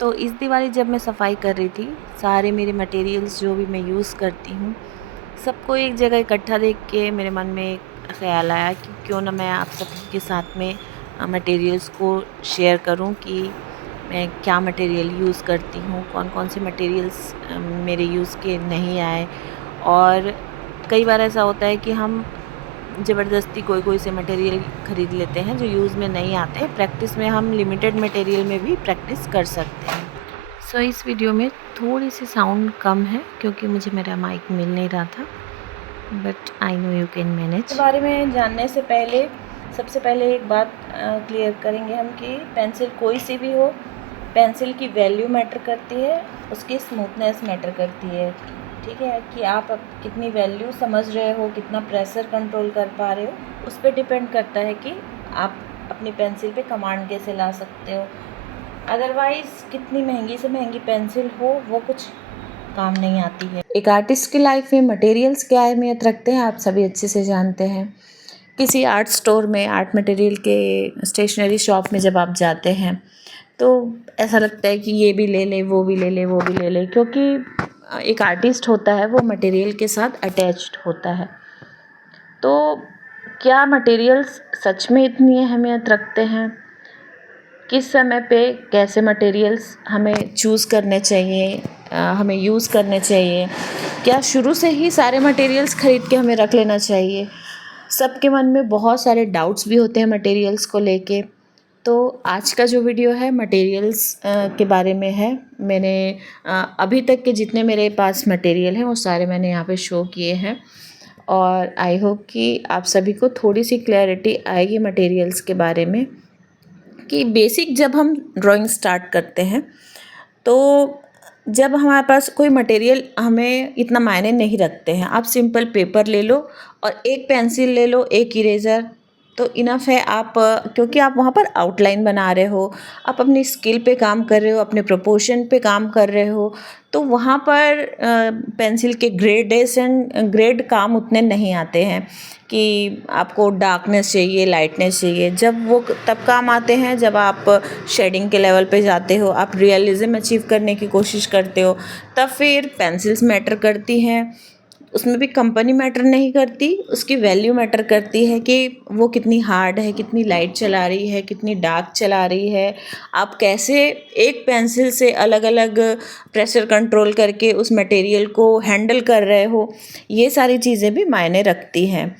तो इस दिवाली जब मैं सफ़ाई कर रही थी, सारे मेरे मटेरियल्स जो भी मैं यूज़ करती हूँ, सबको एक जगह इकट्ठा देख के मेरे मन में एक ख़्याल आया कि क्यों ना मैं आप सबके साथ में मटेरियल्स को शेयर करूँ कि मैं क्या मटेरियल यूज़ करती हूँ, कौन-कौन से मटेरियल्स मेरे यूज़ के नहीं आए। और कई बार ऐसा होता है कि हम ज़बरदस्ती कोई-कोई से मटेरियल ख़रीद लेते हैं जो यूज़ में नहीं आते। प्रैक्टिस में हम लिमिटेड मटेरियल में भी प्रैक्टिस कर सकते हैं। सो इस वीडियो में थोड़ी-सी साउंड कम है क्योंकि मुझे मेरा माइक मिल नहीं रहा था, but I know you can manage. इस बारे में जानने से पहले सबसे पहले एक बात क्लियर करेंगे हम कि पेंसिल कोई सी भी हो, पेंसिल की वैल्यू मैटर करती है, उसकी स्मूथनेस मैटर करती है। ठीक है कि आप अब कितनी वैल्यू समझ रहे हो, कितना प्रेशर कंट्रोल कर पा रहे हो, उस पर डिपेंड करता है कि आप अपनी पेंसिल पे कमांड कैसे ला सकते हो। अदरवाइज़ कितनी महंगी से महंगी पेंसिल हो, वो कुछ काम नहीं आती है। एक आर्टिस्ट की लाइफ में मटेरियल्स क्या अहमियत रखते हैं आप सभी अच्छे से जानते हैं। किसी आर्ट स्टोर में, आर्ट मटेरियल के स्टेशनरी शॉप में जब आप जाते हैं तो ऐसा लगता है कि ये भी ले लें, वो भी ले लें, वो भी ले लें, क्योंकि एक आर्टिस्ट होता है वो मटेरियल के साथ अटैच्ड होता है। तो क्या मटेरियल्स सच में इतनी अहमियत रखते हैं? किस समय पे कैसे मटेरियल्स हमें चूज़ करने चाहिए, हमें यूज़ करने चाहिए? क्या शुरू से ही सारे मटेरियल्स ख़रीद के हमें रख लेना चाहिए? सबके मन में बहुत सारे डाउट्स भी होते हैं मटेरियल्स को लेके। तो आज का जो वीडियो है मटेरियल्स के बारे में है। मैंने अभी तक के जितने मेरे पास मटेरियल हैं वो सारे मैंने यहाँ पे शो किए हैं, और आई होप कि आप सभी को थोड़ी सी क्लैरिटी आएगी मटेरियल्स के बारे में कि बेसिक जब हम ड्राइंग स्टार्ट करते हैं तो जब हमारे पास कोई मटेरियल हमें इतना मायने नहीं रखते हैं, आप सिंपल पेपर ले लो और एक पेंसिल ले लो, एक इरेज़र, तो इनफ है। आप क्योंकि आप वहाँ पर आउटलाइन बना रहे हो, आप अपनी स्किल पे काम कर रहे हो, अपने प्रोपोर्शन पे काम कर रहे हो, तो वहाँ पर पेंसिल के ग्रेड काम उतने नहीं आते हैं कि आपको डार्कनेस चाहिए, लाइटनेस चाहिए। जब वो तब काम आते हैं जब आप शेडिंग के लेवल पे जाते हो, आप रियलिज़म अचीव करने की कोशिश करते हो, तब फिर पेंसिल्स मैटर करती हैं। उसमें भी कंपनी मैटर नहीं करती, उसकी वैल्यू मैटर करती है कि वो कितनी हार्ड है, कितनी लाइट चला रही है, कितनी डार्क चला रही है। आप कैसे एक पेंसिल से अलग अलग प्रेशर कंट्रोल करके उस मटेरियल को हैंडल कर रहे हो, ये सारी चीज़ें भी मायने रखती हैं।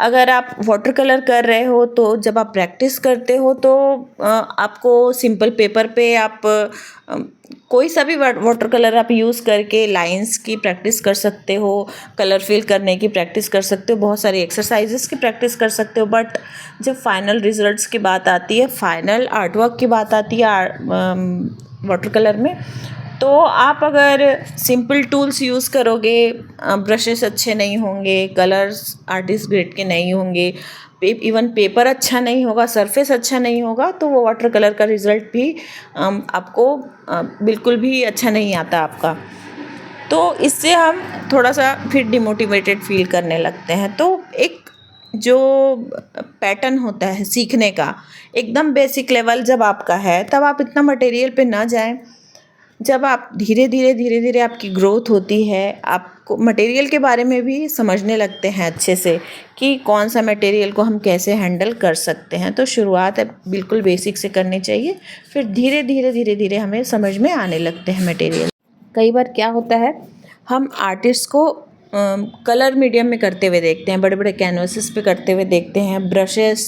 अगर आप वाटर कलर कर रहे हो तो जब आप प्रैक्टिस करते हो तो आपको सिंपल पेपर पे आप कोई सा भी वाटर कलर आप यूज़ करके लाइंस की प्रैक्टिस कर सकते हो, कलर फिल करने की प्रैक्टिस कर सकते हो, बहुत सारी एक्सरसाइजेस की प्रैक्टिस कर सकते हो। बट जब फाइनल रिजल्ट्स की बात आती है, फाइनल आर्टवर्क की बात आती है वाटर कलर में, तो आप अगर सिंपल टूल्स यूज़ करोगे, ब्रशेस अच्छे नहीं होंगे, कलर्स आर्टिस्ट ग्रेड के नहीं होंगे, इवन पेपर अच्छा नहीं होगा, सरफेस अच्छा नहीं होगा, तो वो वाटर कलर का रिज़ल्ट भी आपको बिल्कुल भी अच्छा नहीं आता आपका। तो इससे हम थोड़ा सा फिर डिमोटिवेटेड फील करने लगते हैं। तो एक जो पैटर्न होता है सीखने का, एकदम बेसिक लेवल जब आपका है तब आप इतना मटेरियल पे ना जाएं। जब आप धीरे धीरे आपकी ग्रोथ होती है, आपको मटेरियल के बारे में भी समझने लगते हैं अच्छे से कि कौन सा मटेरियल को हम कैसे हैंडल कर सकते हैं। तो शुरुआत बिल्कुल बेसिक से करनी चाहिए, फिर धीरे धीरे हमें समझ में आने लगते हैं मटेरियल। कई बार क्या होता है, हम आर्टिस्ट को कलर मीडियम में करते हुए देखते हैं, बड़े बड़े कैनवासेस पे करते हुए देखते हैं, ब्रशेस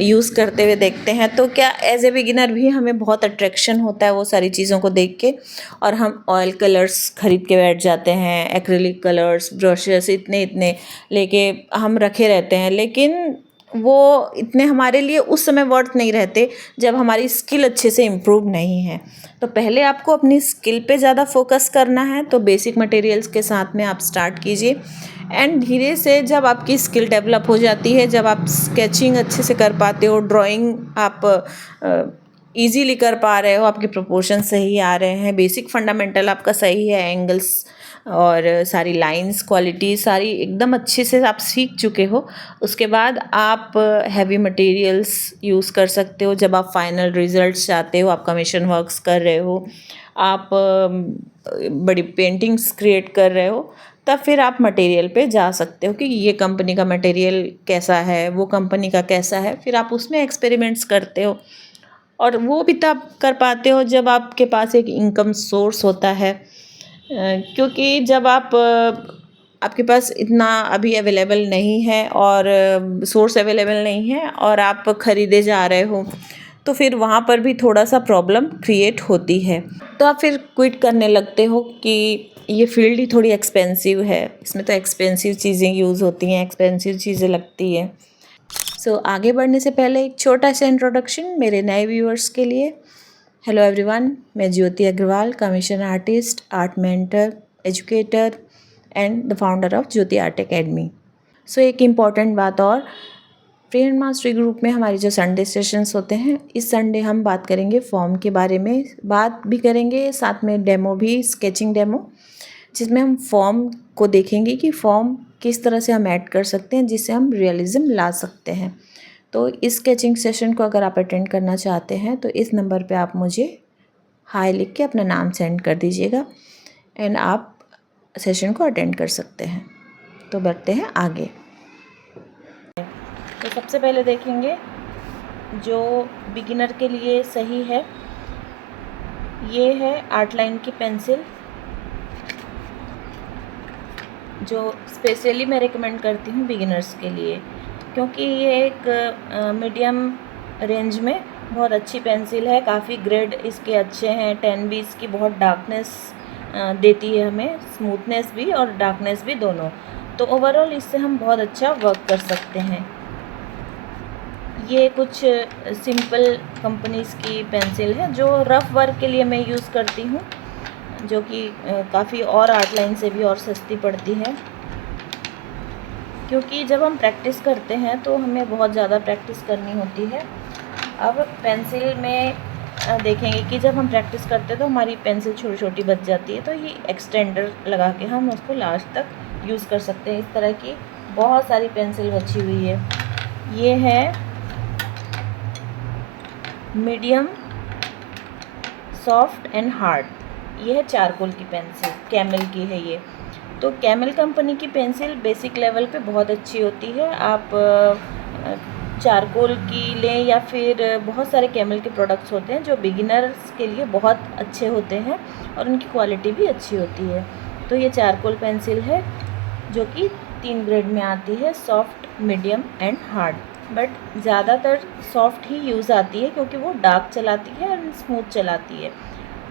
यूज़ करते हुए देखते हैं, तो क्या एज ए बिगिनर भी हमें बहुत अट्रैक्शन होता है वो सारी चीज़ों को देख के, और हम ऑयल कलर्स खरीद के बैठ जाते हैं, एक्रिलिक कलर्स, ब्रशेस इतने इतने लेके हम रखे रहते हैं। लेकिन वो इतने हमारे लिए उस समय वर्थ नहीं रहते जब हमारी स्किल अच्छे से इम्प्रूव नहीं है। तो पहले आपको अपनी स्किल पे ज़्यादा फोकस करना है, तो बेसिक मटेरियल्स के साथ में आप स्टार्ट कीजिए, एंड धीरे से जब आपकी स्किल डेवलप हो जाती है, जब आप स्केचिंग अच्छे से कर पाते हो, ड्राइंग आप ईजीली कर पा रहे हो, आपके प्रोपोर्शन सही आ रहे हैं, बेसिक फंडामेंटल आपका सही है, एंगल्स और सारी लाइंस क्वालिटी सारी एकदम अच्छे से आप सीख चुके हो, उसके बाद आप हैवी मटेरियल्स यूज़ कर सकते हो। जब आप फाइनल रिजल्ट्स चाहते हो, आप कमीशन वर्क्स कर रहे हो, आप बड़ी पेंटिंग्स क्रिएट कर रहे हो, तब फिर आप मटेरियल पे जा सकते हो कि ये कंपनी का मटेरियल कैसा है, वो कंपनी का कैसा है, फिर आप उसमें एक्सपेरिमेंट्स करते हो। और वो भी तब कर पाते हो जब आपके पास एक इनकम सोर्स होता है, क्योंकि जब आप आपके पास इतना अभी अवेलेबल नहीं है और सोर्स अवेलेबल नहीं है और आप ख़रीदे जा रहे हो, तो फिर वहाँ पर भी थोड़ा सा प्रॉब्लम क्रिएट होती है। तो आप फिर क्विट करने लगते हो कि ये फील्ड ही थोड़ी एक्सपेंसिव है, इसमें तो एक्सपेंसिव चीज़ें यूज़ होती हैं, एक्सपेंसिव चीज़ें लगती हैं। सो आगे बढ़ने से पहले एक छोटा सा इंट्रोडक्शन मेरे नए व्यूअर्स के लिए। हेलो एवरीवन, मैं Jyoti Agrawal, commission artist, art mentor, educator and the founder of Jyoti art academy. So एक इम्पॉर्टेंट बात और, फ्री हैंड मास्टरी ग्रुप में हमारे जो संडे सेशंस होते हैं, इस संडे हम बात करेंगे फॉर्म के बारे में, बात भी करेंगे साथ में डेमो भी, स्केचिंग डेमो, जिसमें हम फॉर्म को देखेंगे कि फॉर्म किस तरह से हम ऐड कर सकते हैं जिससे हम रियलिज्म ला सकते हैं। तो इस स्केचिंग सेशन को अगर आप अटेंड करना चाहते हैं तो इस नंबर पे आप मुझे हाय लिख के अपना नाम सेंड कर दीजिएगा एंड आप सेशन को अटेंड कर सकते हैं। तो बढ़ते हैं आगे। तो सबसे पहले देखेंगे जो बिगिनर के लिए सही है, ये है आर्ट लाइन की पेंसिल, जो स्पेशली मैं रिकमेंड करती हूँ बिगिनर्स के लिए, क्योंकि ये एक मीडियम रेंज में बहुत अच्छी पेंसिल है। काफ़ी ग्रेड इसके अच्छे हैं। 10B इसकी बहुत डार्कनेस देती है हमें, स्मूथनेस भी और डार्कनेस भी दोनों। तो ओवरऑल इससे हम बहुत अच्छा वर्क कर सकते हैं। ये कुछ सिंपल कंपनीज़ की पेंसिल है जो रफ़ वर्क के लिए मैं यूज़ करती हूँ, जो कि काफ़ी और आर्ट लाइन से भी और सस्ती पड़ती है। क्योंकि जब हम प्रैक्टिस करते हैं तो हमें बहुत ज़्यादा प्रैक्टिस करनी होती है। अब पेंसिल में देखेंगे कि जब हम प्रैक्टिस करते हैं तो हमारी पेंसिल छोटी छोटी बच जाती है, तो ये एक्सटेंडर लगा के हम उसको लास्ट तक यूज़ कर सकते हैं। इस तरह की बहुत सारी पेंसिल बची हुई है। ये है मीडियम, सॉफ्ट एंड हार्ड। ये है चारकोल की पेंसिल, कैमल की है ये। तो कैमल कंपनी की पेंसिल बेसिक लेवल पे बहुत अच्छी होती है। आप चारकोल की लें या फिर बहुत सारे कैमल के प्रोडक्ट्स होते हैं जो बिगिनर्स के लिए बहुत अच्छे होते हैं और उनकी क्वालिटी भी अच्छी होती है। तो ये चारकोल पेंसिल है जो कि 3 ग्रेड में आती है, soft, medium and hard. But ज़्यादातर सॉफ्ट ही यूज़ आती है क्योंकि वो डार्क चलाती है और स्मूथ चलाती है।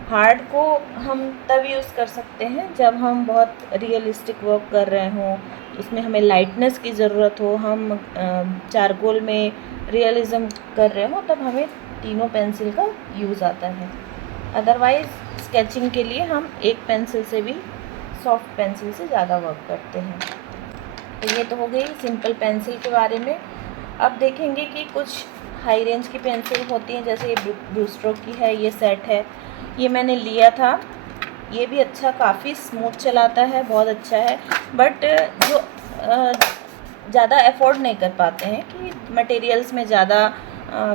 हार्ड को हम तब यूज़ कर सकते हैं जब हम बहुत रियलिस्टिक वर्क कर रहे हों, उसमें हमें लाइटनेस की ज़रूरत हो, हम चारकोल में रियलिज़म कर रहे हो, तब हमें तीनों पेंसिल का यूज़ आता है। अदरवाइज़ स्केचिंग के लिए हम एक पेंसिल से भी सॉफ्ट पेंसिल से ज़्यादा वर्क करते हैं। तो ये तो हो गई सिंपल पेंसिल के बारे में। अब देखेंगे कि कुछ हाई रेंज की पेंसिल होती हैं, जैसे ये ब्रू स्ट्रोक की है, ये सेट है, ये मैंने लिया था। ये भी अच्छा, काफ़ी स्मूथ चलाता है, बहुत अच्छा है। बट जो ज़्यादा अफोर्ड नहीं कर पाते हैं कि मटेरियल्स में ज़्यादा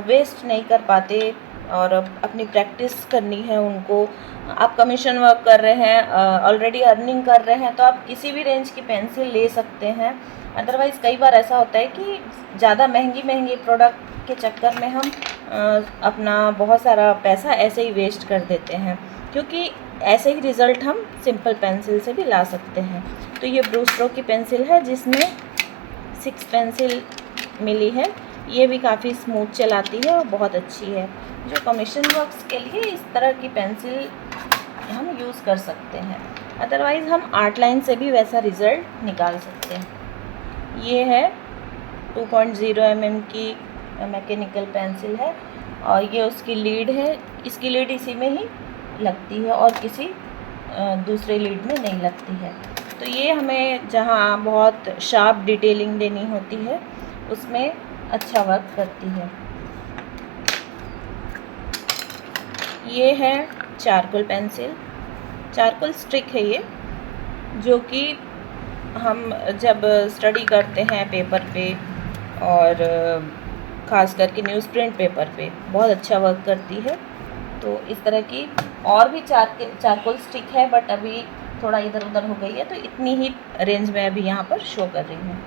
वेस्ट नहीं कर पाते और अपनी प्रैक्टिस करनी है उनको, आप कमीशन वर्क कर रहे हैं, ऑलरेडी अर्निंग कर रहे हैं, तो आप किसी भी रेंज की पेंसिल ले सकते हैं। अदरवाइज़ कई बार ऐसा होता है कि ज़्यादा महंगी प्रोडक्ट के चक्कर में हम अपना बहुत सारा पैसा ऐसे ही वेस्ट कर देते हैं, क्योंकि ऐसे ही रिज़ल्ट हम सिंपल पेंसिल से भी ला सकते हैं। तो ये ब्रू स्ट्रोक की पेंसिल है जिसमें 6 पेंसिल मिली है। ये भी काफ़ी स्मूथ चलाती है और बहुत अच्छी है। जो कमीशन वर्क्स के लिए इस तरह की पेंसिल हम यूज़ कर सकते हैं। अदरवाइज़ हम आर्ट लाइन से भी वैसा रिज़ल्ट निकाल सकते हैं। ये है 2.0 mm की मैकेनिकल पेंसिल है और ये उसकी लीड है। इसकी लीड इसी में ही लगती है और किसी दूसरे लीड में नहीं लगती है। तो ये हमें जहाँ बहुत शार्प डिटेलिंग देनी होती है उसमें अच्छा वर्क करती है। ये है चारकोल पेंसिल, चारकोल स्टिक है ये, जो कि हम जब स्टडी करते हैं पेपर पे, और ख़ास करके न्यूज़ प्रिंट पेपर पे बहुत अच्छा वर्क करती है। तो इस तरह की और भी चारकोल स्टिक है, बट अभी थोड़ा इधर उधर हो गई है, तो इतनी ही रेंज में अभी यहाँ पर शो कर रही हूँ।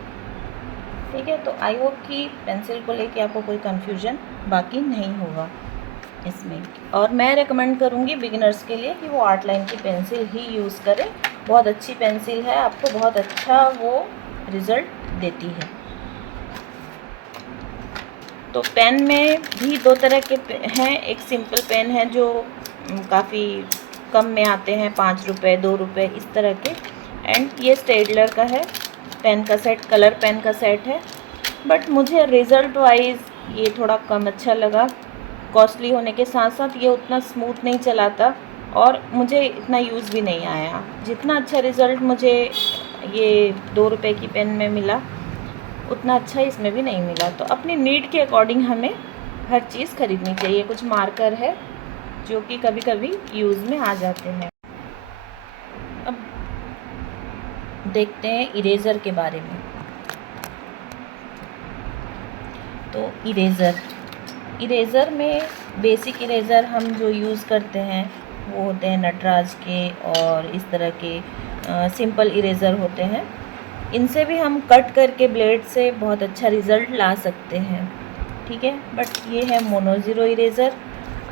ठीक है, तो आई होप कि पेंसिल को लेके आपको कोई कन्फ्यूजन बाकी नहीं होगा इसमें। और मैं रेकमेंड करूँगी बिगिनर्स के लिए कि वो आर्ट लाइन की पेंसिल ही यूज़ करें। बहुत अच्छी पेंसिल है, आपको बहुत अच्छा वो रिज़ल्ट देती है। तो पेन में भी दो तरह के हैं। एक सिंपल पेन है जो काफ़ी कम में आते हैं, 5 रुपये 2 रुपये इस तरह के। एंड ये स्टेडलर का है पेन का सेट, कलर पेन का सेट है। बट मुझे रिज़ल्ट वाइज ये थोड़ा कम अच्छा लगा। कॉस्टली होने के साथ साथ ये उतना स्मूथ नहीं चलाता और मुझे इतना यूज़ भी नहीं आया। जितना अच्छा रिज़ल्ट मुझे ये 2 रुपये की पेन में मिला, उतना अच्छा इसमें भी नहीं मिला। तो अपनी नीड के अकॉर्डिंग हमें हर चीज़ ख़रीदनी चाहिए। कुछ मार्कर है जो कि कभी कभी यूज़ में आ जाते हैं। अब देखते हैं इरेज़र के बारे में। तो इरेज़र में बेसिक इरेज़र हम जो यूज़ करते हैं वो होते हैं नटराज के, और इस तरह के सिंपल इरेज़र होते हैं। इनसे भी हम कट करके ब्लेड से बहुत अच्छा रिज़ल्ट ला सकते हैं। ठीक है, बट ये है मोनो ज़ीरो इरेज़र।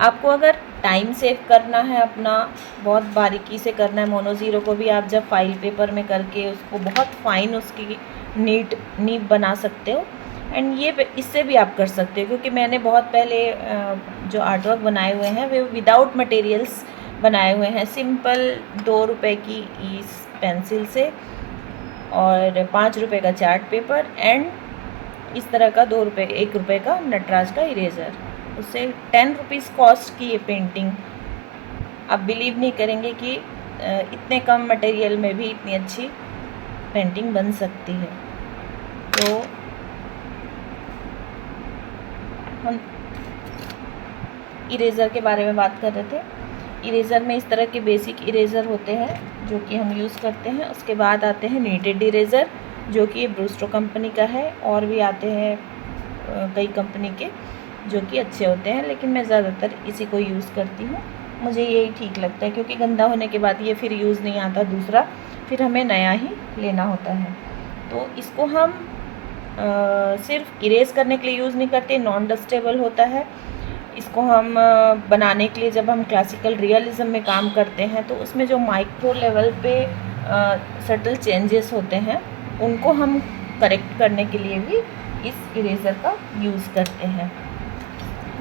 आपको अगर टाइम सेव करना है अपना, बहुत बारीकी से करना है, मोनो ज़ीरो को भी आप जब फाइल पेपर में करके उसको बहुत फाइन उसकी नीब बना सकते हो। एंड ये इससे भी आप कर सकते हो, क्योंकि मैंने बहुत पहले जो आर्टवर्क बनाए हुए हैं वे विदाउट मटेरियल्स बनाए हुए हैं, सिंपल 2 रुपये की इस पेंसिल से और 5 रुपये का चार्ट पेपर एंड इस तरह का 2 रुपये 1 रुपये का नटराज का इरेज़र। उससे 10 रुपीज़ कॉस्ट की ये पेंटिंग, आप बिलीव नहीं करेंगे कि इतने कम मटेरियल में भी इतनी अच्छी पेंटिंग बन सकती है। तो हम इरेज़र के बारे में बात कर रहे थे। इरेज़र में इस तरह के बेसिक इरेज़र होते हैं जो कि हम यूज़ करते हैं। उसके बाद आते हैं नीटेड इरेज़र, जो कि ब्रूस्टो कंपनी का है, और भी आते हैं कई कंपनी के जो कि अच्छे होते हैं, लेकिन मैं ज़्यादातर इसी को यूज़ करती हूँ। मुझे यही ठीक लगता है, क्योंकि गंदा होने के बाद ये फिर यूज़ नहीं आता दूसरा, फिर हमें नया ही लेना होता है। तो इसको हम सिर्फ इरेज़ करने के लिए यूज़ नहीं करते, नॉन डस्टेबल होता है। इसको हम बनाने के लिए जब हम क्लासिकल रियलिज़म में काम करते हैं तो उसमें जो माइक्रो लेवल पे सटल चेंजेस होते हैं उनको हम करेक्ट करने के लिए भी इस इरेज़र का यूज़ करते हैं।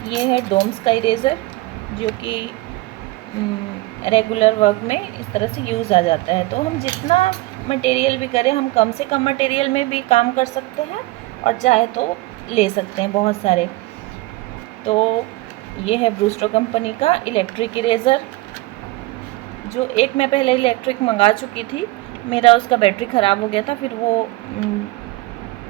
ये है डोम्स का इरेज़र, जो कि रेगुलर वर्क में इस तरह से यूज़ आ जाता है। तो हम जितना मटेरियल भी करें, हम कम से कम मटेरियल में भी काम कर सकते हैं और चाहे तो ले सकते हैं बहुत सारे। तो ये है ब्रूस्टो कंपनी का इलेक्ट्रिक इरेज़र, जो एक मैं पहले इलेक्ट्रिक मंगा चुकी थी, मेरा उसका बैटरी ख़राब हो गया था, फिर वो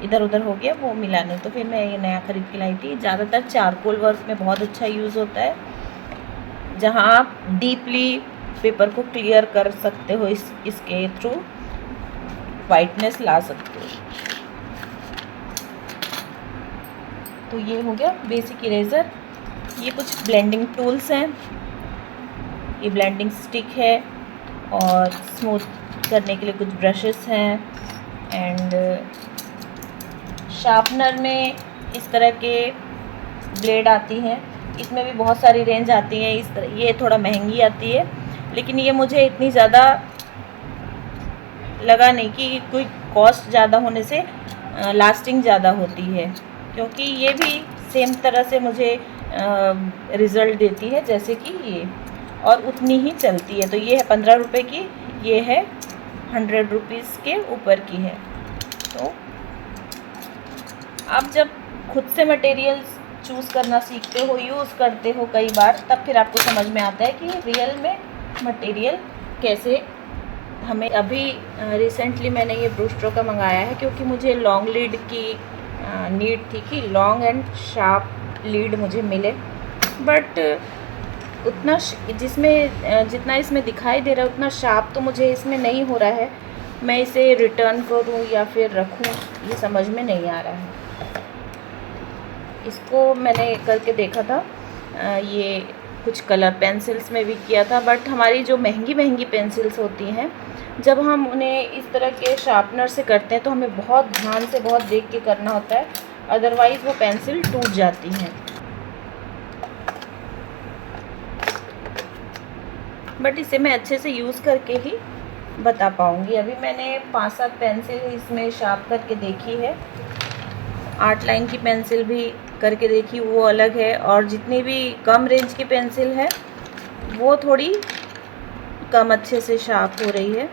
इधर उधर हो गया, वो मिला नहीं, तो फिर मैं ये नया ख़रीद के लाई थी। ज़्यादातर चारकोल वर्क में बहुत अच्छा यूज़ होता है, जहाँ आप डीपली पेपर को क्लियर कर सकते हो, इसके थ्रू वाइटनेस ला सकते हो। तो ये हो गया बेसिक इरेज़र। ये कुछ ब्लेंडिंग टूल्स हैं, ये ब्लेंडिंग स्टिक है और स्मूथ करने के लिए कुछ ब्रशेस हैं, एंड शार्पनर में इस तरह के ब्लेड आती हैं। इसमें भी बहुत सारी रेंज आती है। इस तरह ये थोड़ा महंगी आती है, लेकिन ये मुझे इतनी ज़्यादा लगा नहीं कि कोई कॉस्ट ज़्यादा होने से लास्टिंग ज़्यादा होती है, क्योंकि ये भी सेम तरह से मुझे रिज़ल्ट देती है जैसे कि ये, और उतनी ही चलती है। तो ये है 15 रुपये की, ये है 100 रुपीज़ के ऊपर की है। तो आप जब खुद से मटेरियल्स चूज़ करना सीखते हो, यूज़ करते हो कई बार, तब फिर आपको समझ में आता है कि रियल में मटेरियल कैसे हमें। अभी रिसेंटली मैंने ये ब्रूस्टो का मंगाया है, क्योंकि मुझे लॉन्ग लीड की नीड थी कि लॉन्ग एंड शार्प लीड मुझे मिले, बट उतना जितना इसमें दिखाई दे रहा है उतना शार्प तो मुझे इसमें नहीं हो रहा है। मैं इसे रिटर्न करूं या फिर रखूं, ये समझ में नहीं आ रहा है। इसको मैंने करके देखा था, ये कुछ कलर पेंसिल्स में भी किया था, बट हमारी जो महंगी महंगी पेंसिल्स होती हैं, जब हम उन्हें इस तरह के शार्पनर से करते हैं तो हमें बहुत ध्यान से, बहुत देख के करना होता है, अदरवाइज़ वो पेंसिल टूट जाती हैं। बट इसे मैं अच्छे से यूज़ करके ही बता पाऊँगी। अभी मैंने 5-7 पेंसिल इसमें शार्प करके देखी है, 8 लाइन की पेंसिल भी करके देखी, वो अलग है, और जितनी भी कम रेंज की पेंसिल है वो थोड़ी कम अच्छे से शार्प हो रही है।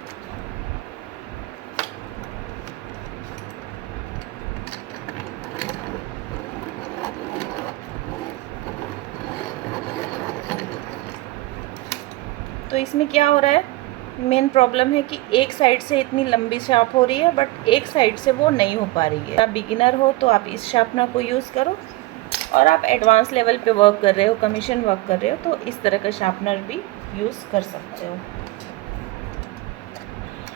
तो इसमें क्या हो रहा है, मेन प्रॉब्लम है कि एक साइड से इतनी लंबी शार्प हो रही है, बट एक साइड से वो नहीं हो पा रही है। आप बिगिनर हो तो आप इस शार्पनर को यूज़ करो, और आप एडवांस लेवल पे वर्क कर रहे हो, कमीशन वर्क कर रहे हो, तो इस तरह का शार्पनर भी यूज़ कर सकते हो।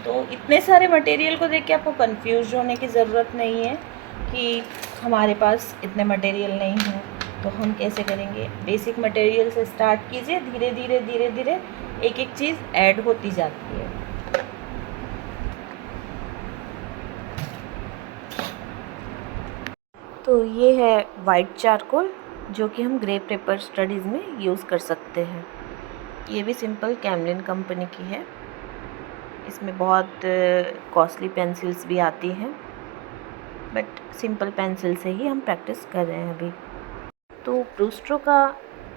तो इतने सारे मटेरियल को देख के आपको कंफ्यूज होने की ज़रूरत नहीं है कि हमारे पास इतने मटेरियल नहीं हैं तो हम कैसे करेंगे। बेसिक मटेरियल से स्टार्ट कीजिए, धीरे धीरे धीरे धीरे एक एक चीज़ ऐड होती जाती है। तो ये है वाइट चारकोल, जो कि हम ग्रे पेपर स्टडीज़ में यूज़ कर सकते हैं। ये भी सिंपल कैमलिन कंपनी की है। इसमें बहुत कॉस्टली पेंसिल्स भी आती हैं, बट सिंपल पेंसिल से ही हम प्रैक्टिस कर रहे हैं अभी। तो ब्रूस्टो का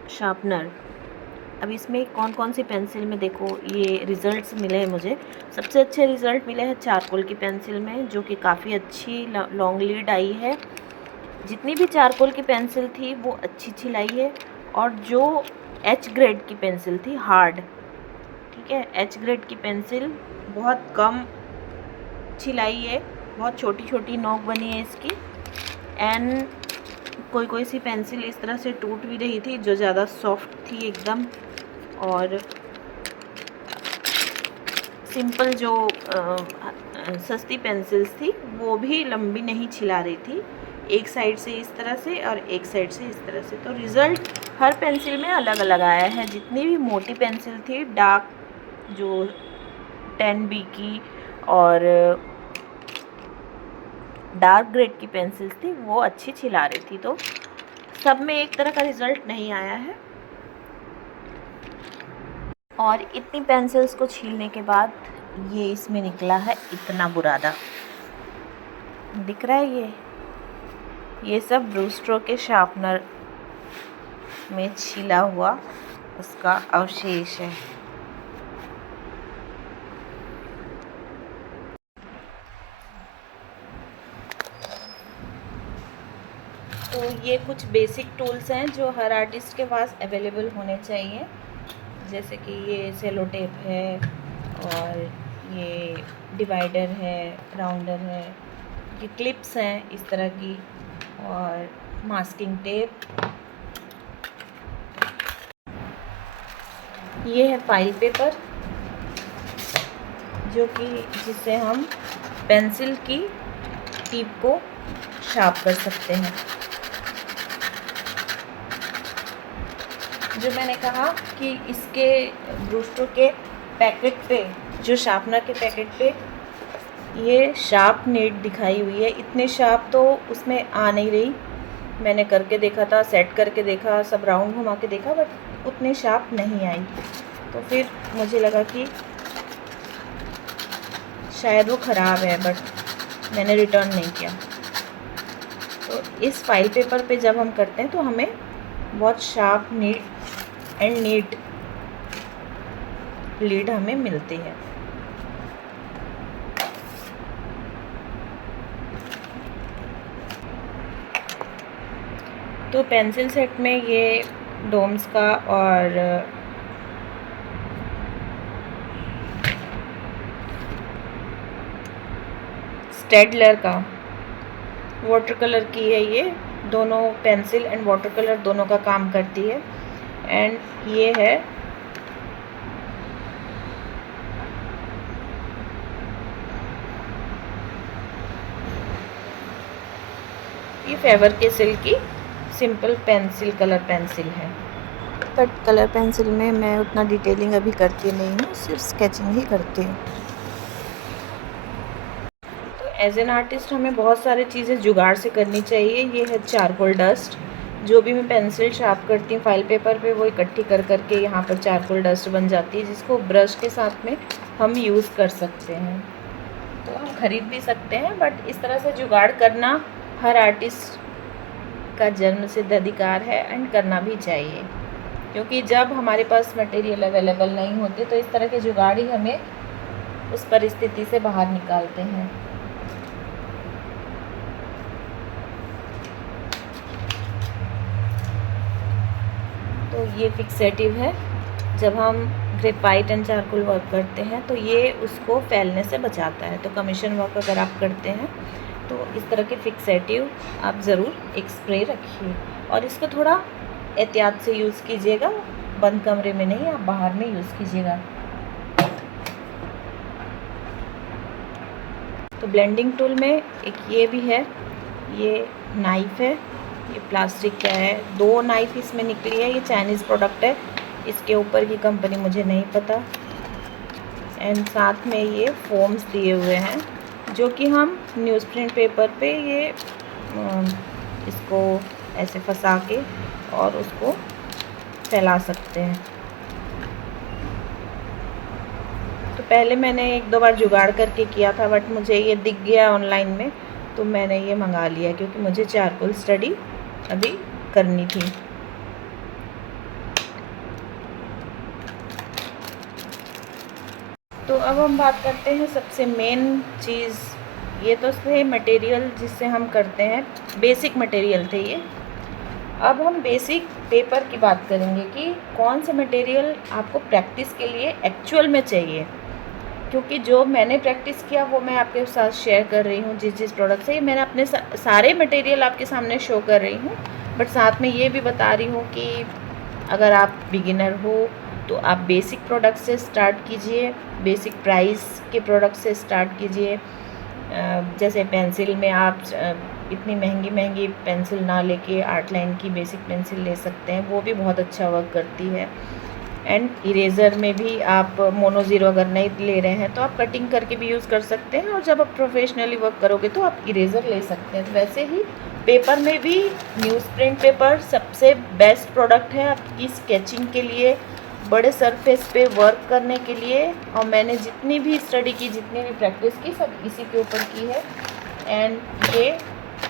शार्पनर, अब इसमें कौन कौन सी पेंसिल में देखो ये रिज़ल्ट्स मिले हैं मुझे। सबसे अच्छे रिज़ल्ट मिले हैं चारकोल की पेंसिल में, जो कि काफ़ी अच्छी लॉन्ग लीड आई है। जितनी भी चारकोल की पेंसिल थी वो अच्छी छिलाई है, और जो एच ग्रेड की पेंसिल थी हार्ड, ठीक है, एच ग्रेड की पेंसिल बहुत कम छिलाई है, बहुत छोटी छोटी नोक बनी है इसकी। एंड कोई कोई सी पेंसिल इस तरह से टूट भी रही थी, जो ज़्यादा सॉफ्ट थी एकदम, और सिंपल जो सस्ती पेंसिल्स थी वो भी लंबी नहीं छिला रही थी, एक साइड से इस तरह से और एक साइड से इस तरह से। तो रिज़ल्ट हर पेंसिल में अलग अलग आया है। जितनी भी मोटी पेंसिल थी, डार्क जो 10B की और डार्क ग्रेड की पेंसिल्स थी, वो अच्छी छिला रही थी। तो सब में एक तरह का रिज़ल्ट नहीं आया है। और इतनी पेंसिल्स को छीलने के बाद ये इसमें निकला है इतना बुरादा, दिख रहा है ये सब ब्रूस्टो के शार्पनर में छीला हुआ उसका अवशेष है। तो ये कुछ बेसिक टूल्स हैं जो हर आर्टिस्ट के पास अवेलेबल होने चाहिए, जैसे कि ये सेलो टेप है, और ये डिवाइडर है, राउंडर है, ये क्लिप्स हैं इस तरह की, और मास्किंग टेप, ये है फाइल पेपर, जो कि जिससे हम पेंसिल की टिप को शार्प कर सकते हैं। जो मैंने कहा कि इसके ब्रूस्टो के पैकेट पे, जो शार्पनर के पैकेट पे ये शार्प नीड दिखाई हुई है, इतने शार्प तो उसमें आ नहीं रही। मैंने करके देखा था, सेट करके देखा, सब राउंड घुमा के देखा, बट उतने शार्प नहीं आई। तो फिर मुझे लगा कि शायद वो ख़राब है, बट मैंने रिटर्न नहीं किया। तो इस फाइल पेपर पे जब हम करते हैं तो हमें बहुत शार्प नीट लीड हमें मिलती है। तो पेंसिल सेट में ये डोम्स का और स्टेडलर का वाटर कलर की है, ये दोनों पेंसिल एंड वाटर कलर दोनों का काम करती है। एंड ये है फेवर कैसल की सिंपल पेंसिल, कलर पेंसिल है। बट कलर पेंसिल में मैं उतना डिटेलिंग अभी करती नहीं हूँ, सिर्फ स्केचिंग ही करती हूँ। तो एज एन आर्टिस्ट हमें बहुत सारी चीज़ें जुगाड़ से करनी चाहिए। ये है चारकोल डस्ट, जो भी मैं पेंसिल शार्प करती हूँ फाइल पेपर पे, वो इकट्ठी कर करके यहाँ पर चारकोल डस्ट बन जाती है, जिसको ब्रश के साथ में हम यूज़ कर सकते हैं। तो हम ख़रीद भी सकते हैं, बट इस तरह से जुगाड़ करना हर आर्टिस्ट का जन्म सिद्ध अधिकार है एंड करना भी चाहिए, क्योंकि जब हमारे पास मटेरियल अवेलेबल नहीं होते तो इस तरह के जुगाड़ ही हमें उस परिस्थिति से बाहर निकालते हैं। तो ये फिक्सेटिव है। जब हम ग्रेफाइट एंड चारकोल वर्क करते हैं तो ये उसको फैलने से बचाता है। तो कमीशन वर्क अगर आप करते हैं तो इस तरह के फिक्सेटिव आप ज़रूर एक स्प्रे रखिए, और इसको थोड़ा एहतियात से यूज़ कीजिएगा, बंद कमरे में नहीं, आप बाहर में यूज़ कीजिएगा। तो ब्लेंडिंग टूल में एक ये भी है, ये नाइफ़ है, ये प्लास्टिक का है। 2 नाइफ़ इसमें निकली है, ये चाइनीज़ प्रोडक्ट है, इसके ऊपर की कंपनी मुझे नहीं पता। एंड साथ में ये फोम्स दिए हुए हैं, जो कि हम न्यूज़ प्रिंट पेपर पे ये इसको ऐसे फंसा के और उसको फैला सकते हैं। तो पहले मैंने 1-2 बार जुगाड़ करके किया था, बट मुझे ये दिख गया ऑनलाइन में, तो मैंने ये मंगा लिया, क्योंकि मुझे चारकोल स्टडी अभी करनी थी। तो अब हम बात करते हैं सबसे मेन चीज़। ये तो थे मटेरियल जिससे हम करते हैं, बेसिक मटेरियल थे ये। अब हम बेसिक पेपर की बात करेंगे कि कौन से मटेरियल आपको प्रैक्टिस के लिए एक्चुअल में चाहिए, क्योंकि जो मैंने प्रैक्टिस किया वो मैं आपके साथ शेयर कर रही हूँ। जिस प्रोडक्ट से मैंने अपने सारे मटेरियल आपके सामने शो कर रही हूँ, बट साथ में ये भी बता रही हूँ कि अगर आप बिगिनर हो तो आप बेसिक प्रोडक्ट से स्टार्ट कीजिए, बेसिक प्राइस के प्रोडक्ट से स्टार्ट कीजिए। जैसे पेंसिल में आप इतनी महंगी पेंसिल ना लेके आर्ट लाइन की बेसिक पेंसिल ले सकते हैं, वो भी बहुत अच्छा वर्क करती है। एंड इरेज़र में भी आप मोनो ज़ीरो अगर नहीं ले रहे हैं तो आप कटिंग करके भी यूज़ कर सकते हैं, और जब आप प्रोफेशनली वर्क करोगे तो आप इरेज़र ले सकते हैं। तो वैसे ही पेपर में भी न्यूज़ प्रिंट पेपर सबसे बेस्ट प्रोडक्ट है आपकी स्केचिंग के लिए, बड़े सरफेस पे वर्क करने के लिए। और मैंने जितनी भी स्टडी की, जितनी भी प्रैक्टिस की, सब इसी के ऊपर की है। एंड ये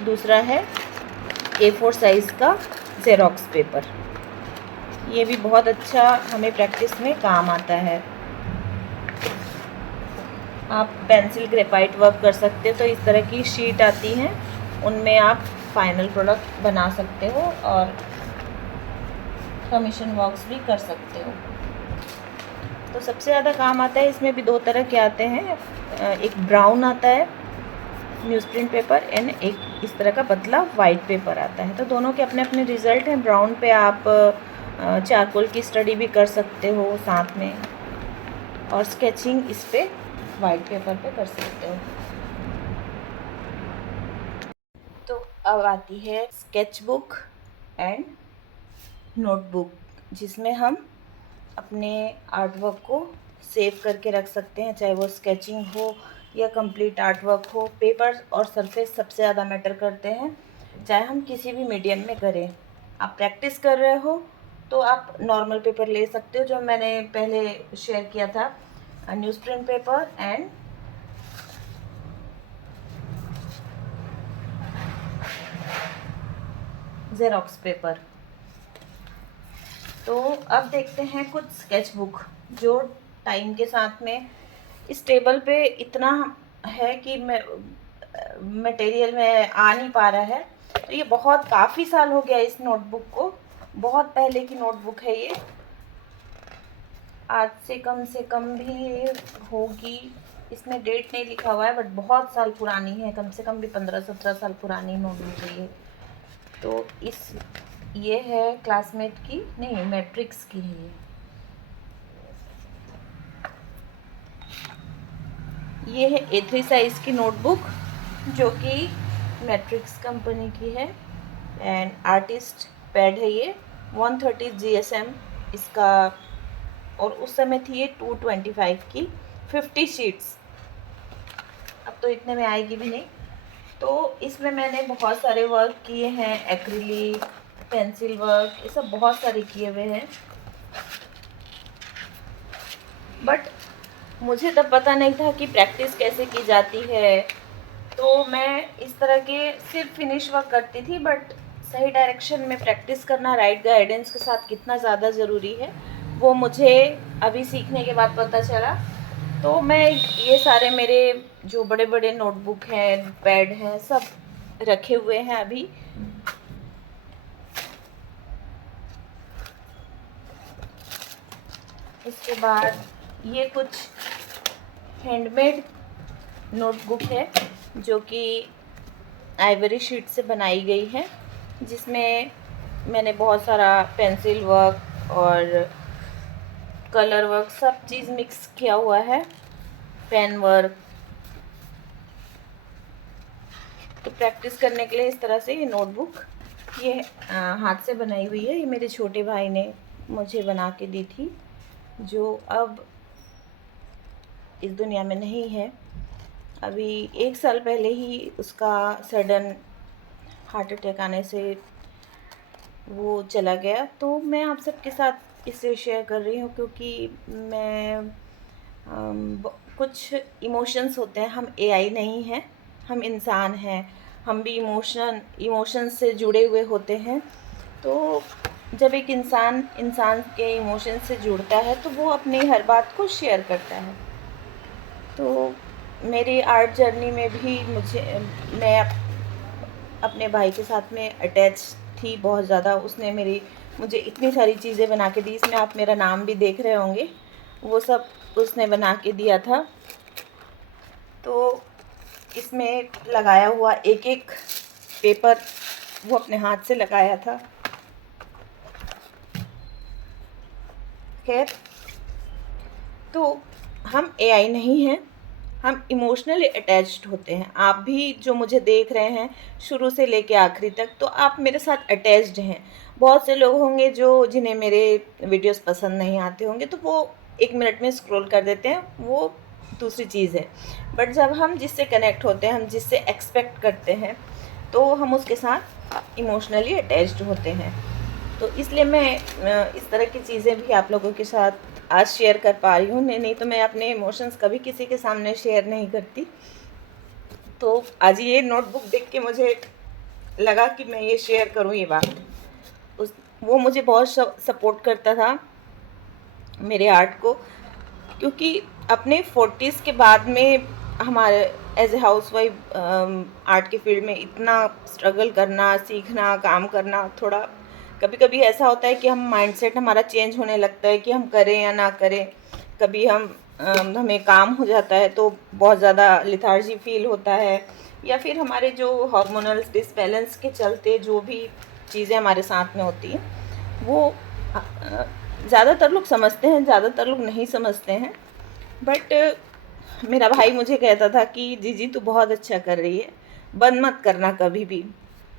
दूसरा है A4 साइज़ का ज़ेरॉक्स पेपर, ये भी बहुत अच्छा हमें प्रैक्टिस में काम आता है। आप पेंसिल ग्रेफाइट वर्क कर सकते हो, तो इस तरह की शीट आती हैं, उनमें आप फाइनल प्रोडक्ट बना सकते हो और कमीशन वर्क्स भी कर सकते हो। तो सबसे ज़्यादा काम आता है, इसमें भी 2 तरह के आते हैं, एक ब्राउन आता है न्यूज़ प्रिंट पेपर, एंड एक इस तरह का पतला वाइट पेपर आता है। तो दोनों के अपने अपने रिज़ल्ट हैं। ब्राउन पे आप चारकोल की स्टडी भी कर सकते हो साथ में, और स्केचिंग इस पे वाइट पेपर पे कर सकते हो। तो अब आती है स्केच बुक एंड नोटबुक, जिसमें हम अपने आर्ट वर्क को सेव करके रख सकते हैं, चाहे वो स्केचिंग हो या कंप्लीट आर्ट वर्क हो। पेपर और सरफेस सबसे ज़्यादा मैटर करते हैं, चाहे हम किसी भी मीडियम में करें। आप प्रैक्टिस कर रहे हो तो आप नॉर्मल पेपर ले सकते हो, जो मैंने पहले शेयर किया था, news print paper and xerox paper. तो अब देखते हैं कुछ स्केच बुक जो टाइम के साथ में इस टेबल पे इतना है कि मटेरियल में आ नहीं पा रहा है। तो ये बहुत काफ़ी साल हो गया इस नोटबुक को, बहुत पहले की नोटबुक है ये, आज से कम भी होगी, इसमें डेट नहीं लिखा हुआ है, बट बहुत साल पुरानी है, कम से कम भी 15-17 साल पुरानी नोटबुक है ये। तो ये है क्लासमेट की, नहीं मैट्रिक्स की है ये है A3 साइज़ की नोटबुक, जो कि मैट्रिक्स कंपनी की है एंड आर्टिस्ट पैड है ये 130 GSM इसका, और उस समय थी ये 225 की 50 शीट्स। अब तो इतने में आएगी भी नहीं। तो इसमें मैंने बहुत सारे वर्क किए हैं, एक्रिलिक, पेंसिल वर्क, ये सब बहुत सारे किए हुए हैं। बट मुझे तब पता नहीं था कि प्रैक्टिस कैसे की जाती है, तो मैं इस तरह के सिर्फ फिनिश वर्क करती थी। बट सही डायरेक्शन में प्रैक्टिस करना, राइट गाइडेंस के साथ कितना ज़्यादा ज़रूरी है, वो मुझे अभी सीखने के बाद पता चला। तो मैं ये सारे मेरे जो बड़े बड़े नोटबुक हैं, पैड हैं, सब रखे हुए हैं अभी। इसके बाद ये कुछ हैंडमेड नोटबुक है जो कि आइवरी शीट से बनाई गई है, जिसमें मैंने बहुत सारा पेंसिल वर्क और कलर वर्क सब चीज़ मिक्स किया हुआ है, पेन वर्क। तो प्रैक्टिस करने के लिए इस तरह से ये नोटबुक, ये हाथ से बनाई हुई है। ये मेरे छोटे भाई ने मुझे बना के दी थी, जो अब इस दुनिया में नहीं है। अभी 1 साल पहले ही उसका सडन हार्ट अटैक आने से वो चला गया। तो मैं आप सबके साथ इसे शेयर कर रही हूँ क्योंकि मैं कुछ इमोशंस होते हैं, हम एआई नहीं हैं, हम इंसान हैं, हम भी इमोशन से जुड़े हुए होते हैं। तो जब एक इंसान के इमोशन से जुड़ता है तो वो अपनी हर बात को शेयर करता है। तो मेरी आर्ट जर्नी में भी मैं अपने भाई के साथ में अटैच थी बहुत ज़्यादा। उसने मुझे इतनी सारी चीज़ें बना के दी, इसमें आप मेरा नाम भी देख रहे होंगे, वो सब उसने बना के दिया था। तो इसमें लगाया हुआ एक एक पेपर वो अपने हाथ से लगाया था। खैर, तो हम एआई नहीं हैं, हम इमोशनली अटैच्ड होते हैं। आप भी जो मुझे देख रहे हैं शुरू से लेके आखिरी तक, तो आप मेरे साथ अटैच्ड हैं। बहुत से लोग होंगे जिन्हें मेरे वीडियोस पसंद नहीं आते होंगे, तो वो 1 मिनट में स्क्रॉल कर देते हैं, वो दूसरी चीज़ है। बट जब हम जिससे कनेक्ट होते हैं, हम जिससे एक्सपेक्ट करते हैं, तो हम उसके साथ इमोशनली अटैच्ड होते हैं। तो इसलिए मैं इस तरह की चीज़ें भी आप लोगों के साथ आज शेयर कर पा रही हूँ। नहीं तो मैं अपने इमोशंस कभी किसी के सामने शेयर नहीं करती। तो आज ये नोटबुक देख के मुझे लगा कि मैं ये शेयर करूँ ये बात। वो मुझे बहुत सपोर्ट करता था मेरे आर्ट को, क्योंकि अपने 40s के बाद में हमारे as a housewife art के फील्ड में इतना स्ट्रगल करना, सीखना, काम करना, थोड़ा कभी कभी ऐसा होता है कि हम माइंडसेट हमारा चेंज होने लगता है कि हम करें या ना करें। कभी हमें काम हो जाता है तो बहुत ज़्यादा लिथार्जी फील होता है, या फिर हमारे जो हार्मोनल डिसबैलेंस के चलते जो भी चीज़ें हमारे साथ में होती हैं, वो ज़्यादातर लोग समझते हैं, ज़्यादातर लोग नहीं समझते हैं। बट मेरा भाई मुझे कहता था कि जीजी तू बहुत अच्छा कर रही है, बंद मत करना कभी भी।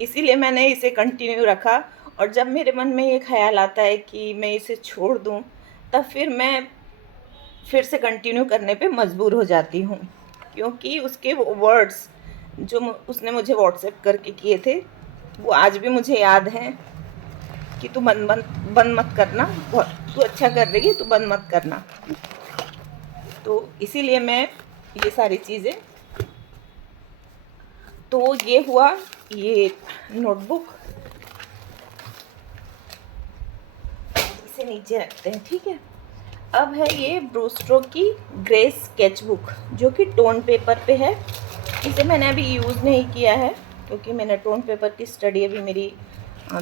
इसीलिए मैंने इसे कंटिन्यू रखा। और जब मेरे मन में ये ख्याल आता है कि मैं इसे छोड़ दूं, तब फिर मैं फिर से कंटिन्यू करने पे मजबूर हो जाती हूँ, क्योंकि उसके वो वर्ड्स जो उसने मुझे व्हाट्सएप करके किए थे, वो आज भी मुझे याद हैं कि तू बंद मत करना, तू अच्छा कर रही है, तू बंद मत करना। तो इसीलिए मैं ये सारी चीज़ें, तो ये हुआ ये नोटबुक। इसे नीचे रखते हैं, ठीक है। अब है ये ब्रूस्ट्रोक की ग्रे स्केचबुक, जो कि टोन पेपर पे है। इसे मैंने अभी यूज़ नहीं किया है क्योंकि मैंने टोन पेपर की स्टडी अभी मेरी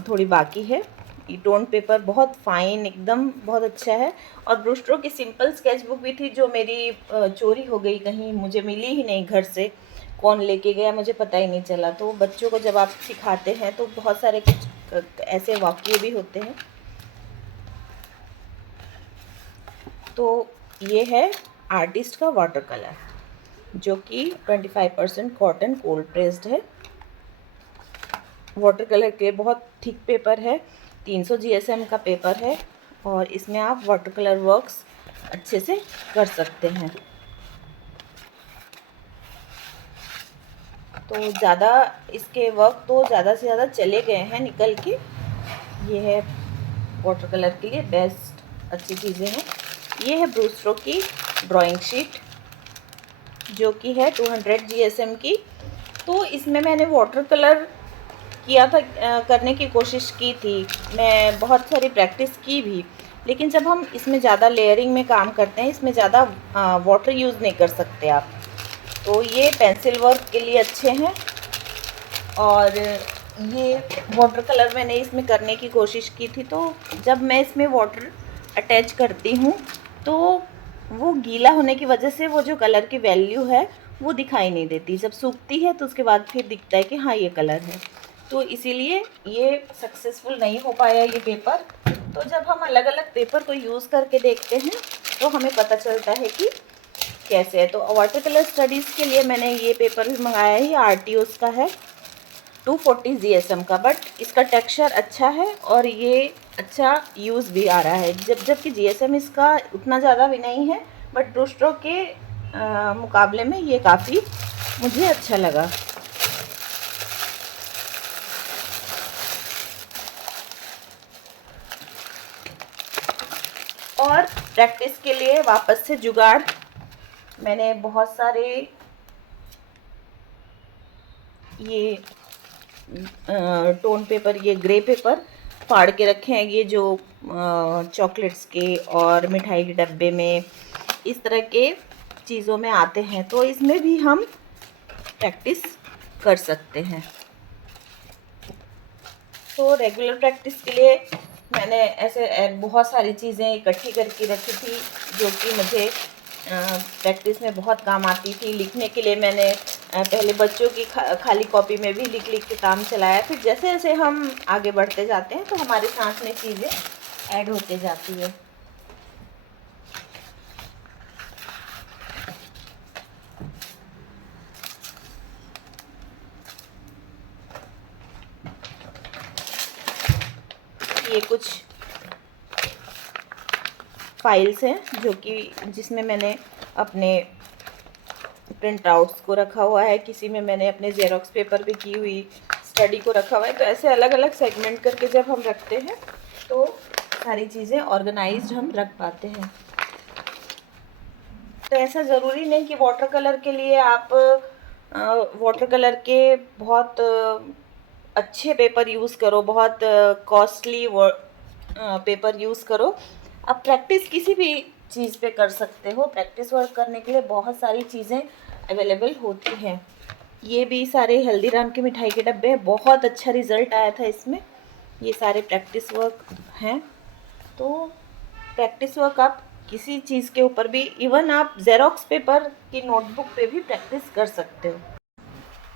थोड़ी बाकी है। ये टोन पेपर बहुत फ़ाइन, एकदम बहुत अच्छा है। और ब्रूस्ट्रोक की सिंपल स्केचबुक भी थी जो मेरी चोरी हो गई, कहीं मुझे मिली ही नहीं घर से, कौन लेके गया मुझे पता ही नहीं चला। तो बच्चों को जब आप सिखाते हैं तो बहुत सारे कुछ ऐसे वाक्य भी होते हैं। तो ये है आर्टिस्ट का वाटर कलर, जो कि 25% कॉटन कोल्ड प्रेस्ड है। वाटर कलर के लिए बहुत थिक पेपर है, 300 GSM का पेपर है और इसमें आप वाटर कलर वर्क्स अच्छे से कर सकते हैं। तो ज़्यादा इसके वर्क तो ज़्यादा से ज़्यादा चले गए हैं निकल के। ये है वाटर कलर के लिए बेस्ट अच्छी चीज़ें हैं। ये है ब्रूस्ट्रोक की ड्राइंग शीट जो कि है 200 GSM की। तो इसमें मैंने वाटर कलर किया था, करने की कोशिश की थी, मैं बहुत सारी प्रैक्टिस की भी, लेकिन जब हम इसमें ज़्यादा लेयरिंग में काम करते हैं, इसमें ज़्यादा वाटर यूज़ नहीं कर सकते आप। तो ये पेंसिल वर्क के लिए अच्छे हैं। और ये वाटर कलर मैंने इसमें करने की कोशिश की थी, तो जब मैं इसमें वाटर अटैच करती हूँ तो वो गीला होने की वजह से वो जो कलर की वैल्यू है वो दिखाई नहीं देती। जब सूखती है तो उसके बाद फिर दिखता है कि हाँ ये कलर है। तो इसीलिए ये सक्सेसफुल नहीं हो पाया ये पेपर। तो जब हम अलग अलग पेपर को यूज़ करके देखते हैं तो हमें पता चलता है कि कैसे है। तो वाटर कलर स्टडीज़ के लिए मैंने ये पेपर भी मंगाया है, ये RTOS का है 240 GSM का, बट इसका टेक्सचर अच्छा है और ये अच्छा यूज़ भी आ रहा है। जबकि GSM इसका उतना ज़्यादा भी नहीं है, बट ब्रूस्ट्रोक के मुकाबले में ये काफ़ी मुझे अच्छा लगा। और प्रैक्टिस के लिए वापस से जुगाड़, मैंने बहुत सारे ये टोन पेपर, ये ग्रे पेपर फाड़ के रखे हैं, ये जो चॉकलेट्स के और मिठाई के डब्बे में इस तरह के चीज़ों में आते हैं, तो इसमें भी हम प्रैक्टिस कर सकते हैं। तो रेगुलर प्रैक्टिस के लिए मैंने ऐसे बहुत सारी चीज़ें इकट्ठी करके रखी थी जो कि मुझे प्रैक्टिस में बहुत काम आती थी। लिखने के लिए मैंने पहले बच्चों की खाली कॉपी में भी लिख लिख के काम चलाया। फिर जैसे जैसे हम आगे बढ़ते जाते हैं तो हमारे साथ में चीज़ें ऐड होते जाती है। ये कुछ फाइल्स हैं जो कि जिसमें मैंने अपने प्रिंट आउट्स को रखा हुआ है, किसी में मैंने अपने जेरोक्स पेपर पे की हुई स्टडी को रखा हुआ है। तो ऐसे अलग अलग सेगमेंट करके जब हम रखते हैं तो सारी चीज़ें ऑर्गेनाइज्ड हम रख पाते हैं। तो ऐसा ज़रूरी नहीं कि वाटर कलर के लिए आप वाटर कलर के बहुत अच्छे पेपर यूज़ करो, बहुत कॉस्टली पेपर यूज़ करो। आप प्रैक्टिस किसी भी चीज़ पे कर सकते हो। प्रैक्टिस वर्क करने के लिए बहुत सारी चीज़ें अवेलेबल होती हैं। ये भी सारे हल्दीराम की मिठाई के डब्बे हैं, बहुत अच्छा रिज़ल्ट आया था इसमें। ये सारे प्रैक्टिस वर्क हैं। तो प्रैक्टिस वर्क आप किसी चीज़ के ऊपर भी, इवन आप जेरोक्स पेपर की नोटबुक पे भी प्रैक्टिस कर सकते हो।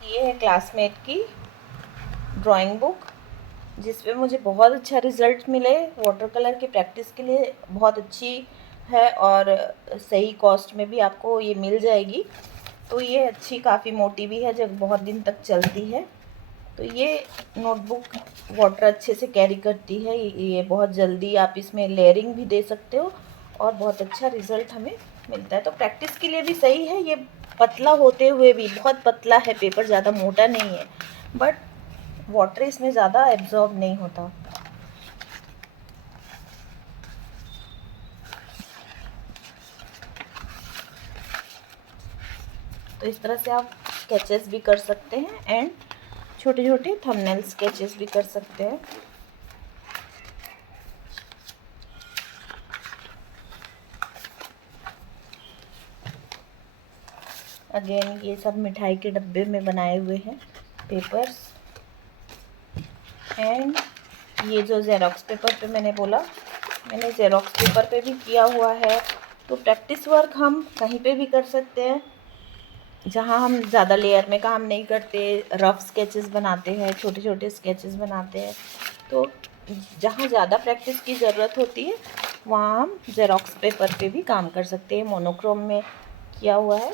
ये है क्लासमेट की ड्राइंग बुक जिस पे मुझे बहुत अच्छा रिज़ल्ट मिले। वाटर कलर की प्रैक्टिस के लिए बहुत अच्छी है और सही कॉस्ट में भी आपको ये मिल जाएगी। तो ये अच्छी, काफ़ी मोटी भी है, जब बहुत दिन तक चलती है। तो ये नोटबुक वाटर अच्छे से कैरी करती है। ये बहुत जल्दी आप इसमें लेयरिंग भी दे सकते हो और बहुत अच्छा रिज़ल्ट हमें मिलता है। तो प्रैक्टिस के लिए भी सही है। ये पतला होते हुए भी, बहुत पतला है पेपर, ज़्यादा मोटा नहीं है, बट वाटर इसमें ज़्यादा एब्जॉर्ब नहीं होता। तो इस तरह से आप स्केचेस भी कर सकते हैं एंड छोटे छोटे थंबनेल स्केचेस भी कर सकते हैं। अगेन ये सब मिठाई के डब्बे में बनाए हुए हैं पेपर्स। एंड ये जो जेरोक्स पेपर पे मैंने बोला, मैंने जेरोक्स पेपर पे भी किया हुआ है। तो प्रैक्टिस वर्क हम कहीं पे भी कर सकते हैं जहाँ हम ज़्यादा लेयर में काम नहीं करते, रफ़ स्केचेस बनाते हैं, छोटे छोटे स्केचेस बनाते हैं। तो जहाँ ज़्यादा प्रैक्टिस की ज़रूरत होती है वहाँ हम जेरोक्स पेपर पे भी काम कर सकते हैं। मोनोक्रोम में किया हुआ है।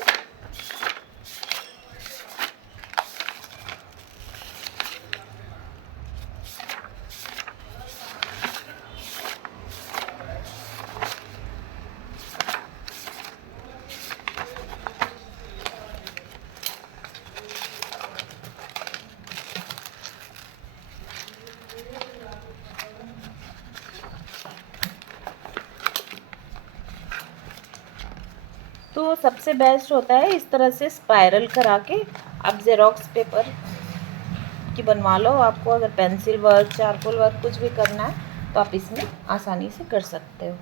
तो सबसे बेस्ट होता है इस तरह से स्पाइरल करा के आप ज़ेरॉक्स पेपर की बनवा लो। आपको अगर पेंसिल वर्क, चारकोल वर्क कुछ भी करना है तो आप इसमें आसानी से कर सकते हो।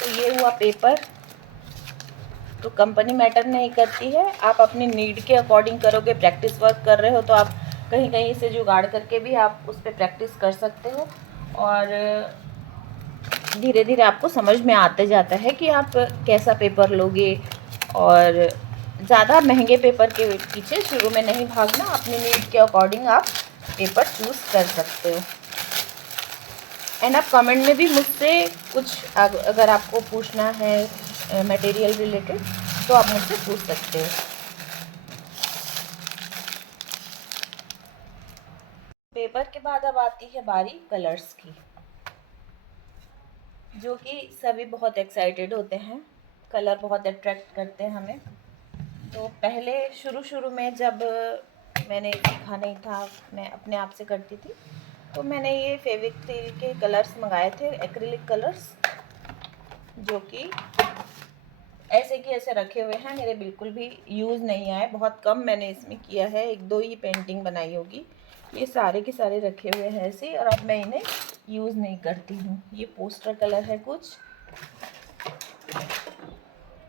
तो ये हुआ पेपर। तो कंपनी मैटर नहीं करती है, आप अपनी नीड के अकॉर्डिंग करोगे। प्रैक्टिस वर्क कर रहे हो तो आप कहीं कहीं से जुगाड़ करके भी आप उस पर प्रैक्टिस कर सकते हो, और धीरे धीरे आपको समझ में आते जाता है कि आप कैसा पेपर लोगे। और ज़्यादा महंगे पेपर के पीछे शुरू में नहीं भागना, अपनी नीड के अकॉर्डिंग आप पेपर चूज़ कर सकते हो। एंड आप कमेंट में भी मुझसे कुछ अगर आपको पूछना है मटेरियल रिलेटेड तो आप मुझसे पूछ सकते हो। पेपर के बाद अब आती है बारी कलर्स की, जो कि सभी बहुत एक्साइटेड होते हैं। कलर बहुत अट्रैक्ट करते हैं हमें। तो पहले शुरू में जब मैंने सीखा नहीं था, मैं अपने आप से करती थी, तो मैंने ये फेविक्रिल के कलर्स मंगाए थे, एक्रिलिक कलर्स, जो कि ऐसे के ऐसे रखे हुए हैं, मेरे बिल्कुल भी यूज़ नहीं आए। बहुत कम मैंने इसमें किया है, 1-2 ही पेंटिंग बनाई होगी। ये सारे के सारे रखे हुए हैं ऐसे, और अब मैं इन्हें यूज़ नहीं करती हूँ। ये पोस्टर कलर है कुछ,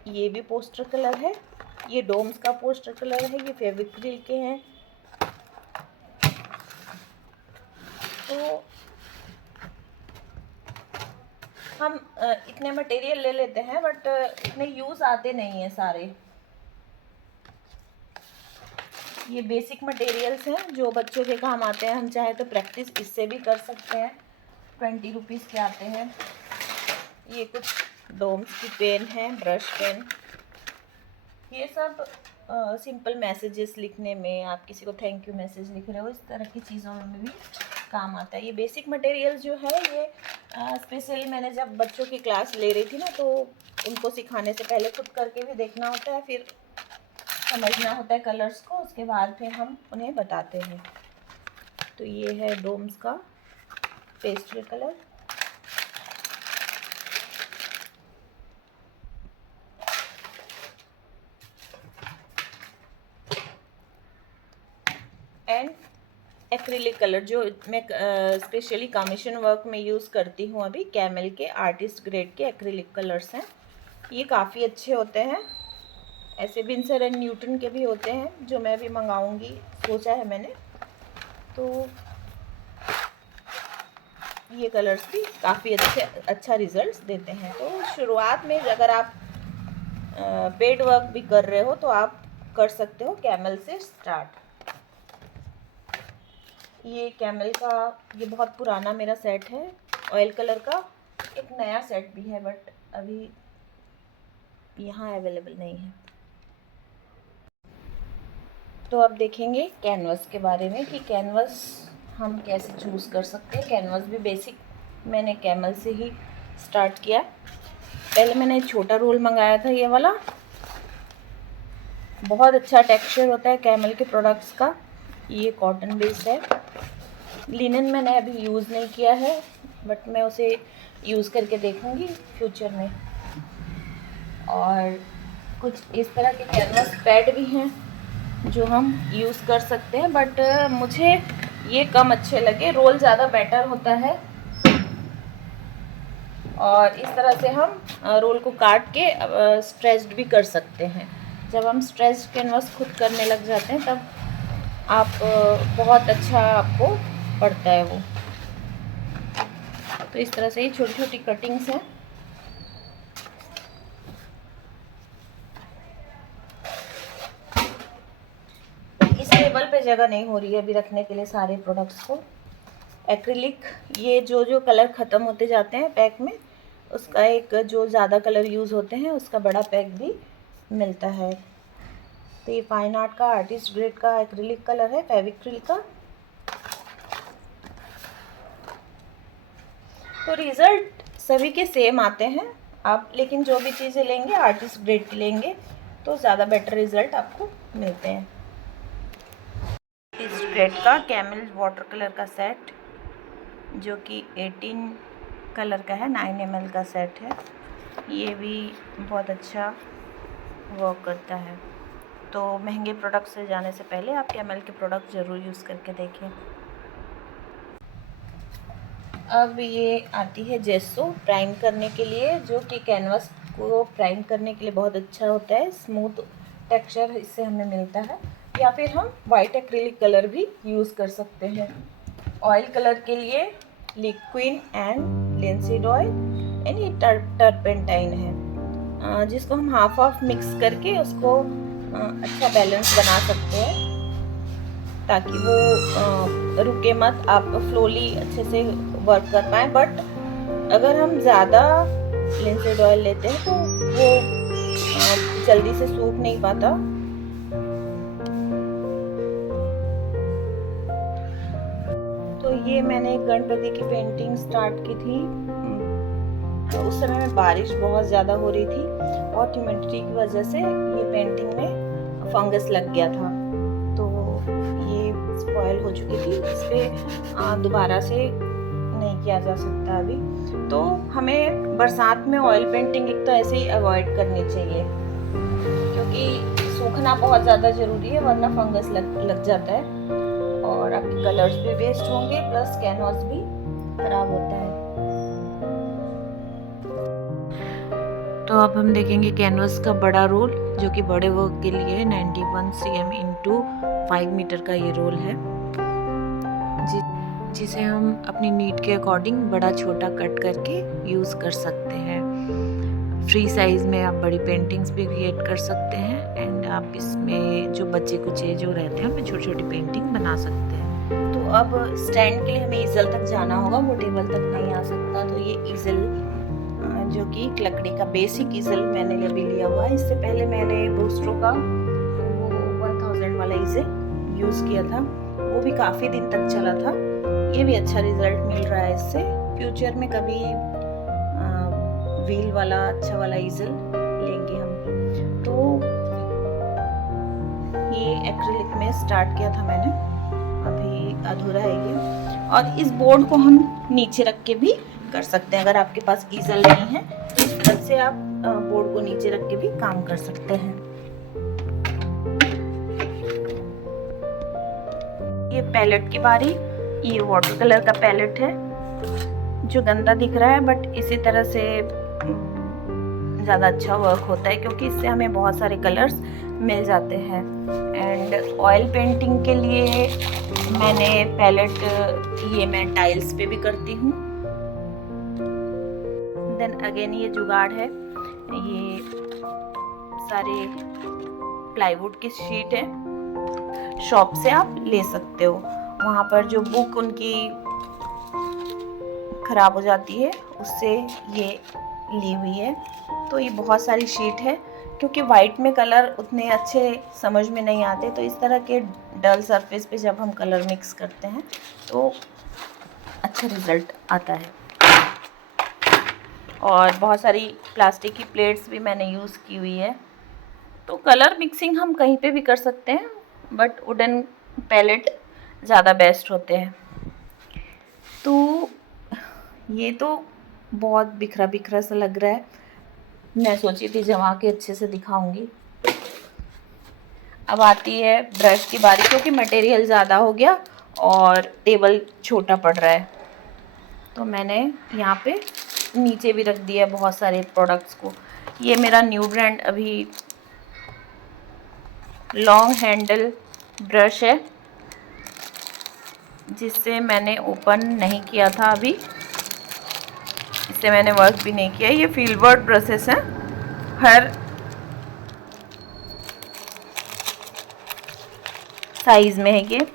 ये भी पोस्टर कलर है, ये डोम्स का पोस्टर कलर है, ये फेविक्रिल के हैं। तो हम इतने मटेरियल ले लेते हैं, बट इतने यूज़ आते नहीं हैं सारे। ये बेसिक मटेरियल्स हैं जो बच्चों के काम आते हैं। हम चाहे तो प्रैक्टिस इससे भी कर सकते हैं। 20 रुपीज़ के आते हैं। ये कुछ डोम्स की पेन है, ब्रश पेन। ये सब सिंपल मैसेजेस लिखने में, आप किसी को थैंक यू मैसेज लिख रहे हो, इस तरह की चीज़ों में भी काम आता है। ये बेसिक मटेरियल जो है ये स्पेशली मैंने जब बच्चों की क्लास ले रही थी ना, तो उनको सिखाने से पहले खुद करके भी देखना होता है, फिर समझना होता है कलर्स को, उसके बाद फिर हम उन्हें बताते हैं। तो ये है डोम्स का pastel colour. And acrylic colour जो मैं स्पेशली कमीशन वर्क में यूज़ करती हूँ अभी, कैमल के आर्टिस्ट ग्रेड के एक्रिलिक कलर्स हैं। ये काफ़ी अच्छे होते हैं। ऐसे विंसर एंड न्यूटन के भी होते हैं, जो मैं भी मंगाऊंगी, सोचा है मैंने। तो ये कलर्स भी काफ़ी अच्छा रिजल्ट देते हैं। तो शुरुआत में अगर आप पेड वर्क भी कर रहे हो तो आप कर सकते हो कैमल से स्टार्ट। ये कैमल का ये बहुत पुराना मेरा सेट है ऑयल कलर का। एक नया सेट भी है, बट अभी यहाँ अवेलेबल नहीं है। तो अब देखेंगे कैनवस के बारे में कि कैनवस हम कैसे चूज़ कर सकते हैं। कैनवस भी बेसिक मैंने कैमल से ही स्टार्ट किया। पहले मैंने एक छोटा रोल मंगाया था, ये वाला। बहुत अच्छा टेक्सचर होता है कैमल के प्रोडक्ट्स का। ये कॉटन बेस्ड है। लिनन मैंने अभी यूज़ नहीं किया है, बट मैं उसे यूज़ करके देखूँगी फ्यूचर में। और कुछ इस तरह के कैनवस पैड भी हैं जो हम यूज़ कर सकते हैं, बट मुझे ये कम अच्छे लगे। रोल ज़्यादा बेटर होता है, और इस तरह से हम रोल को काट के स्ट्रेच्ड भी कर सकते हैं। जब हम स्ट्रेच्ड कैनवस खुद करने लग जाते हैं तब आप बहुत अच्छा आपको पड़ता है वो। तो इस तरह से ये छोटी छोटी कटिंग्स हैं। इस टेबल पे जगह नहीं हो रही है अभी रखने के लिए सारे प्रोडक्ट्स को। एक्रिलिक, ये जो कलर ख़त्म होते जाते हैं पैक में, उसका एक जो ज़्यादा कलर यूज़ होते हैं उसका बड़ा पैक भी मिलता है। तो ये फाइन आर्ट का आर्टिस्ट ग्रेड का एक्रिलिक कलर है, फेविक्रिल का। तो रिज़ल्ट सभी के सेम आते हैं आप, लेकिन जो भी चीज़ें लेंगे आर्टिस्ट ग्रेड की लेंगे तो ज़्यादा बेटर रिज़ल्ट आपको मिलते हैं। आर्टिस्ट ग्रेड का कैमल वाटर कलर का सेट, जो कि 18 कलर का है, 9 ml का सेट है। ये भी बहुत अच्छा वर्क करता है। तो महंगे प्रोडक्ट से जाने से पहले आप कैमल के प्रोडक्ट ज़रूर यूज़ करके देखें। अब ये आती है जेसो प्राइम करने के लिए, जो कि कैनवास को प्राइम करने के लिए बहुत अच्छा होता है। स्मूथ टेक्सचर इससे हमें मिलता है। या फिर हम वाइट एक्रिलिक कलर भी यूज़ कर सकते हैं। ऑयल कलर के लिए लिक्विन एंड लिंसीड ऑयल एंड ये टर्पेंटाइन है, जिसको हम हाफ हाफ मिक्स करके उसको अच्छा बैलेंस बना सकते हैं, ताकि वो रुके मत, आप फ्लोली अच्छे से वर्क कर पाए। बट अगर हम ज़्यादा लिंसीड ऑयल लेते हैं तो वो जल्दी से सूख नहीं पाता। तो ये मैंने गणपति की पेंटिंग स्टार्ट की थी। उस समय में बारिश बहुत ज़्यादा हो रही थी और ह्यूमिडिटी की वजह से ये पेंटिंग में फंगस लग गया था, तो ये स्पॉइल हो चुकी थी। इस पर दोबारा से नहीं किया जा सकता अभी। तो हमें बरसात में ऑयल पेंटिंग एक तो ऐसे ही अवॉइड करनी चाहिए, क्योंकि सूखना बहुत ज़्यादा ज़रूरी है, वरना फंगस लग जाता है और आपके कलर्स भी वेस्ट होंगे, प्लस कैनवास भी खराब होता है। तो अब हम देखेंगे कैनवास का बड़ा रोल, जो कि बड़े वर्क के लिए है। 91 cm इंटू 5 मीटर का ये रोल है, जिसे हम अपनी नीड के अकॉर्डिंग बड़ा छोटा कट करके यूज़ कर सकते हैं। फ्री साइज़ में आप बड़ी पेंटिंग्स भी क्रिएट कर सकते हैं एंड आप इसमें जो बच्चे कुचे जो रहते हैं उनमें छोटी छोटी पेंटिंग बना सकते हैं। तो अब स्टैंड के लिए हमें ईजल तक जाना होगा, वो टेबल तक नहीं आ सकता। तो ये ईजल, जो कि एक लकड़ी का बेसिक ईजल मैंने अभी लिया हुआ है। इससे पहले मैंने बोस्ट्रो का वो 1000 वाला ईजल यूज़ किया था, वो भी काफ़ी दिन तक चला था। ये भी अच्छा रिजल्ट मिल रहा है इससे। फ्यूचर में कभी व्हील वाला अच्छा वाला ईजल लेंगे हम। तो ये एक्रिलिक में स्टार्ट किया था मैंने, अभी अधूरा है ये। और इस बोर्ड को हम नीचे रख के भी कर सकते हैं। अगर आपके पास ईजल नहीं है तो इस तरह से आप बोर्ड को नीचे रख के भी काम कर सकते हैं। ये पैलेट की बारी। ये वाटर कलर का पैलेट है, जो गंदा दिख रहा है, बट इसी तरह से ज़्यादा अच्छा वर्क होता है, क्योंकि इससे हमें बहुत सारे कलर्स मिल जाते हैं। एंड ऑयल पेंटिंग के लिए मैंने पैलेट, ये मैं टाइल्स पे भी करती हूँ। देन अगेन ये जुगाड़ है, ये सारे प्लाईवुड की शीट है, शॉप से आप ले सकते हो। वहाँ पर जो बुक उनकी ख़राब हो जाती है, उससे ये ली हुई है। तो ये बहुत सारी शीट है, क्योंकि वाइट में कलर उतने अच्छे समझ में नहीं आते, तो इस तरह के डल सरफेस पे जब हम कलर मिक्स करते हैं तो अच्छा रिज़ल्ट आता है। और बहुत सारी प्लास्टिक की प्लेट्स भी मैंने यूज़ की हुई है। तो कलर मिक्सिंग हम कहीं पे भी कर सकते हैं, बट वुडन पैलेट ज़्यादा बेस्ट होते हैं। तो ये तो बहुत बिखरा बिखरा सा लग रहा है, मैं सोची थी जमा के अच्छे से दिखाऊंगी। अब आती है ब्रश की बारी, क्योंकि मटेरियल ज़्यादा हो गया और टेबल छोटा पड़ रहा है, तो मैंने यहाँ पे नीचे भी रख दिया बहुत सारे प्रोडक्ट्स को। ये मेरा न्यू ब्रांड अभी लॉन्ग हैंडल ब्रश है, जिससे मैंने ओपन नहीं किया था अभी, इससे मैंने वर्क भी नहीं किया। ये फील्डवर्क ब्रशेस हैं, हर साइज में है ये।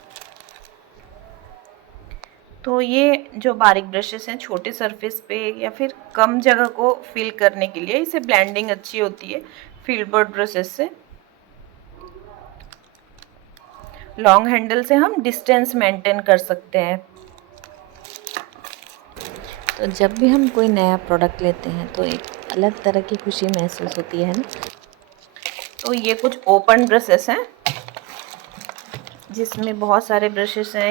तो ये जो बारीक ब्रशेस हैं, छोटे सरफेस पे या फिर कम जगह को फिल करने के लिए, इससे ब्लेंडिंग अच्छी होती है फील्डवर्क ब्रशेस से। लॉन्ग हैंडल से हम डिस्टेंस मेंटेन कर सकते हैं। तो जब भी हम कोई नया प्रोडक्ट लेते हैं तो एक अलग तरह की खुशी महसूस होती है ना। तो ये कुछ ओपन ब्रशेस हैं, जिसमें बहुत सारे ब्रशेस हैं।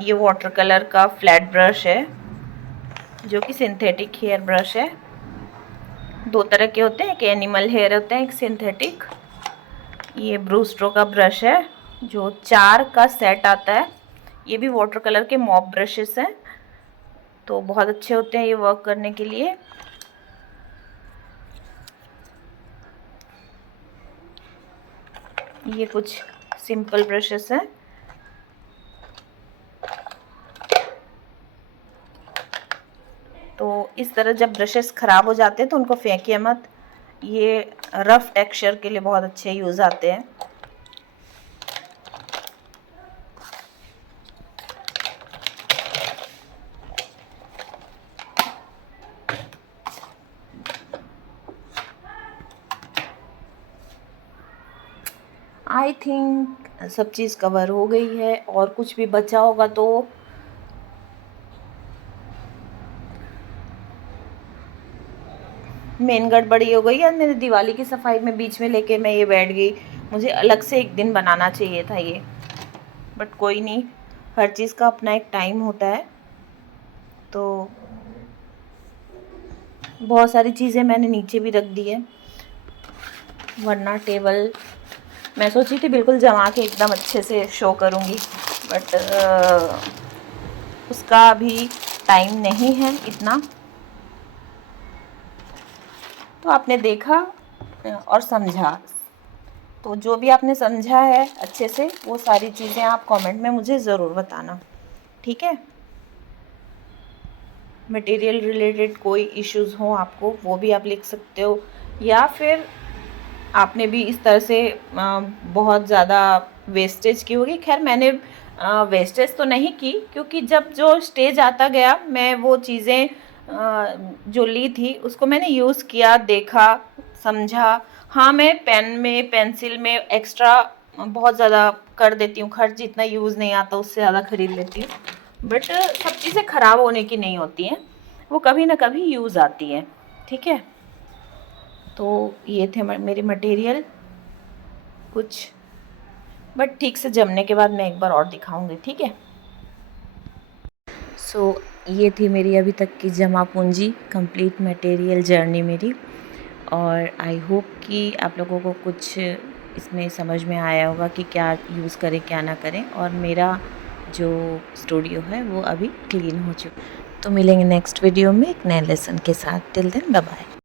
ये वाटर कलर का फ्लैट ब्रश है, जो कि सिंथेटिक हेयर ब्रश है। दो तरह के होते हैं, एक एनिमल हेयर होते हैं, एक सिंथेटिक। ये ब्रूस्ट्रो का ब्रश है जो 4 का सेट आता है। ये भी वाटर कलर के मॉप ब्रशेस हैं, तो बहुत अच्छे होते हैं ये वर्क करने के लिए। ये कुछ सिंपल ब्रशेस हैं। तो इस तरह जब ब्रशेस ख़राब हो जाते हैं तो उनको फेंकिए मत, ये रफ़ टेक्सचर के लिए बहुत अच्छे यूज़ आते हैं। आई थिंक सब चीज़ कवर हो गई है, और कुछ भी बचा होगा तो मेन गड़बड़ी हो गई। आज मेरी दिवाली की सफाई में बीच में लेके मैं ये बैठ गई। मुझे अलग से एक दिन बनाना चाहिए था ये, बट कोई नहीं, हर चीज़ का अपना एक टाइम होता है। तो बहुत सारी चीज़ें मैंने नीचे भी रख दी है, वरना टेबल मैं सोची थी बिल्कुल जमा के एकदम अच्छे से शो करूँगी, बट उसका अभी टाइम नहीं है इतना। तो आपने देखा और समझा, तो जो भी आपने समझा है अच्छे से वो सारी चीज़ें आप कमेंट में मुझे ज़रूर बताना, ठीक है। मटेरियल रिलेटेड कोई इश्यूज़ हो आपको वो भी आप लिख सकते हो, या फिर आपने भी इस तरह से बहुत ज़्यादा वेस्टेज की होगी। खैर मैंने वेस्टेज तो नहीं की, क्योंकि जब जो स्टेज आता गया मैं वो चीज़ें जो ली थी उसको मैंने यूज़ किया, देखा, समझा। हाँ, मैं पेन में, पेंसिल में एक्स्ट्रा बहुत ज़्यादा कर देती हूँ खर्च, जितना यूज़ नहीं आता उससे ज़्यादा ख़रीद लेती हूँ, बट सब चीज़ें ख़राब होने की नहीं होती हैं, वो कभी ना कभी यूज़ आती है, ठीक है। तो ये थे मेरे मटेरियल कुछ, बट ठीक से जमने के बाद मैं एक बार और दिखाऊंगी, ठीक है। सो ये थी मेरी अभी तक की जमा पूंजी, कंप्लीट मटेरियल जर्नी मेरी, और आई होप कि आप लोगों को कुछ इसमें समझ में आया होगा कि क्या यूज़ करें क्या ना करें। और मेरा जो स्टूडियो है वो अभी क्लीन हो चुका है। तो मिलेंगे नेक्स्ट वीडियो में एक नए लेसन के साथ। Till then bye bye.